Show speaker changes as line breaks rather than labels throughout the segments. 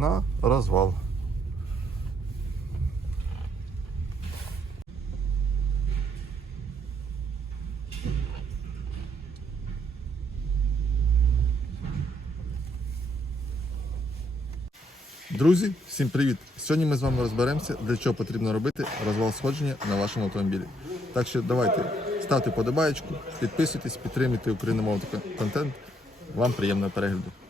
на розвал. Друзі, всім привіт! Сьогодні ми з вами розберемося, для чого потрібно робити розвал сходження на вашому автомобілі. Так що давайте ставте подобаєчку, підписуйтесь, підтримуйте україномовний контент. Вам приємного перегляду.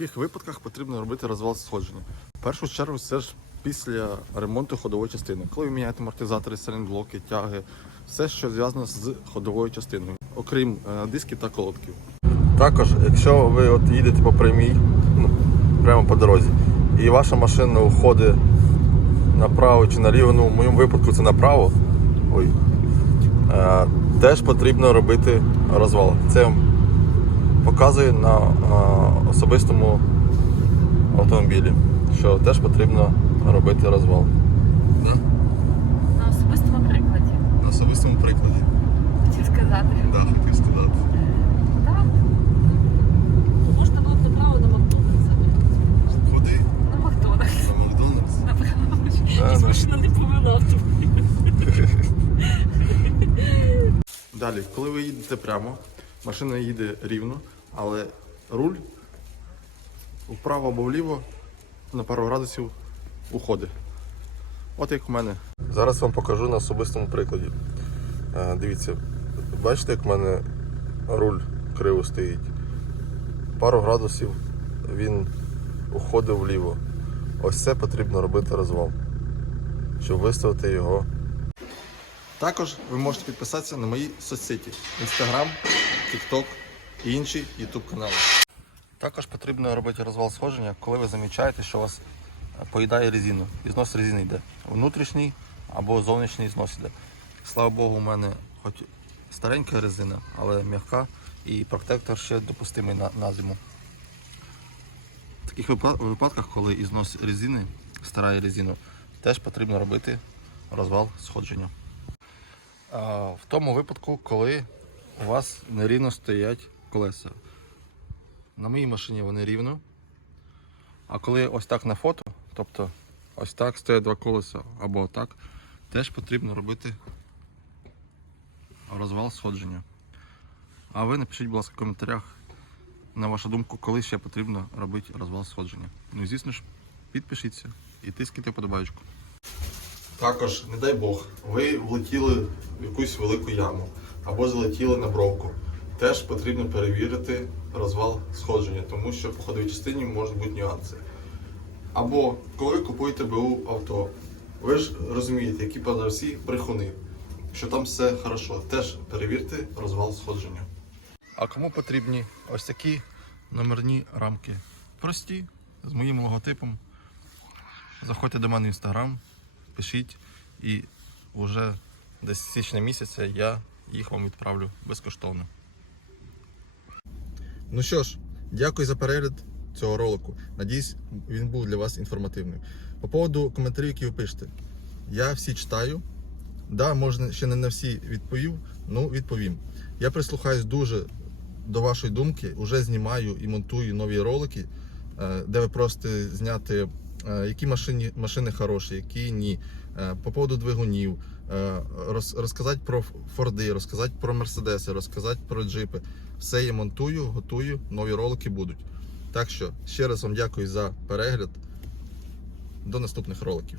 Яких випадках потрібно робити розвал сходження? В першу чергу це ж після ремонту ходової частини. Коли ви міняєте амортизатори, сайлентблоки, тяги, все, що зв'язано з ходовою частиною, окрім е, дисків та колодків. Також, якщо ви от їдете по прямій, ну, прямо по дорозі, і ваша машина уходить направо чи наліво, ну в моєму випадку це направо, ой, е, теж потрібно робити розвал. Це показує на а, особистому автомобілі, що теж потрібно робити розвал.
На особистому прикладі,
На особистому прикладі.
хотів сказати.
Так, хотів сказати.
Так. Можна було б направо на Макдональдс.
Куди?
На Макдональдс.
На Макдональдс.
Направо.
Да,
машина не повела автомобіль.
Далі, коли ви їдете прямо, машина їде рівно, але руль вправо або вліво на пару градусів уходить. От як у мене. Зараз вам покажу на особистому прикладі. Е, Дивіться, бачите, як в мене руль криво стоїть. Пару градусів він уходить вліво. Ось це потрібно робити розвал, щоб виставити його також ви можете підписатися на мої соцсеті Instagram, TikTok і інші YouTube канали. Також потрібно робити розвал сходження, коли ви замічаєте, що у вас е, поїдає резину. І знос резини йде. Внутрішній або зовнішній знос йде. Слава Богу, у мене хоч старенька резина, але м'яка і протектор ще допустимий на, на зиму. В таких випадках, коли і знос резини, старає резину, теж потрібно робити розвал сходження. В тому випадку, коли у вас нерівно стоять колеса. На моїй машині вони рівно. А коли ось так на фото, тобто ось так стоять два колеса або отак, теж потрібно робити розвал сходження. А ви напишіть, будь ласка, в коментарях, на вашу думку, коли ще потрібно робити розвал сходження. Ну і звісно ж, підпишіться і тискайте подобаючку. Також, не дай Бог, ви влетіли в якусь велику яму або залетіли на бровку. Теж потрібно перевірити розвал сходження, тому що по ходовій частині можуть бути нюанси. Або коли купуєте БУ авто, ви ж розумієте, які продавці брехуни, що там все хорошо. Теж перевірте розвал сходження. А кому потрібні ось такі номерні рамки? Прості, з моїм логотипом. Заходьте до мене в інстаграм, пишіть і вже десь січня місяця я їх вам відправлю безкоштовно. Ну що ж, дякую за перегляд цього ролику. Надіюсь, він був для вас інформативним. По поводу коментарів, які ви пишете, я всі читаю. Да, можна ще не на всі відповів, ну відповім. Я прислухаюсь дуже до вашої думки, вже знімаю і монтую нові ролики, е, де ви просите зняти, е, які машини, машини хороші, які ні. Е, По поводу двигунів, розказати про Форди, розказати про Мерседеси, розказати про джипи. Все я монтую, готую, нові ролики будуть. Так що ще раз вам дякую за перегляд. До наступних роликів.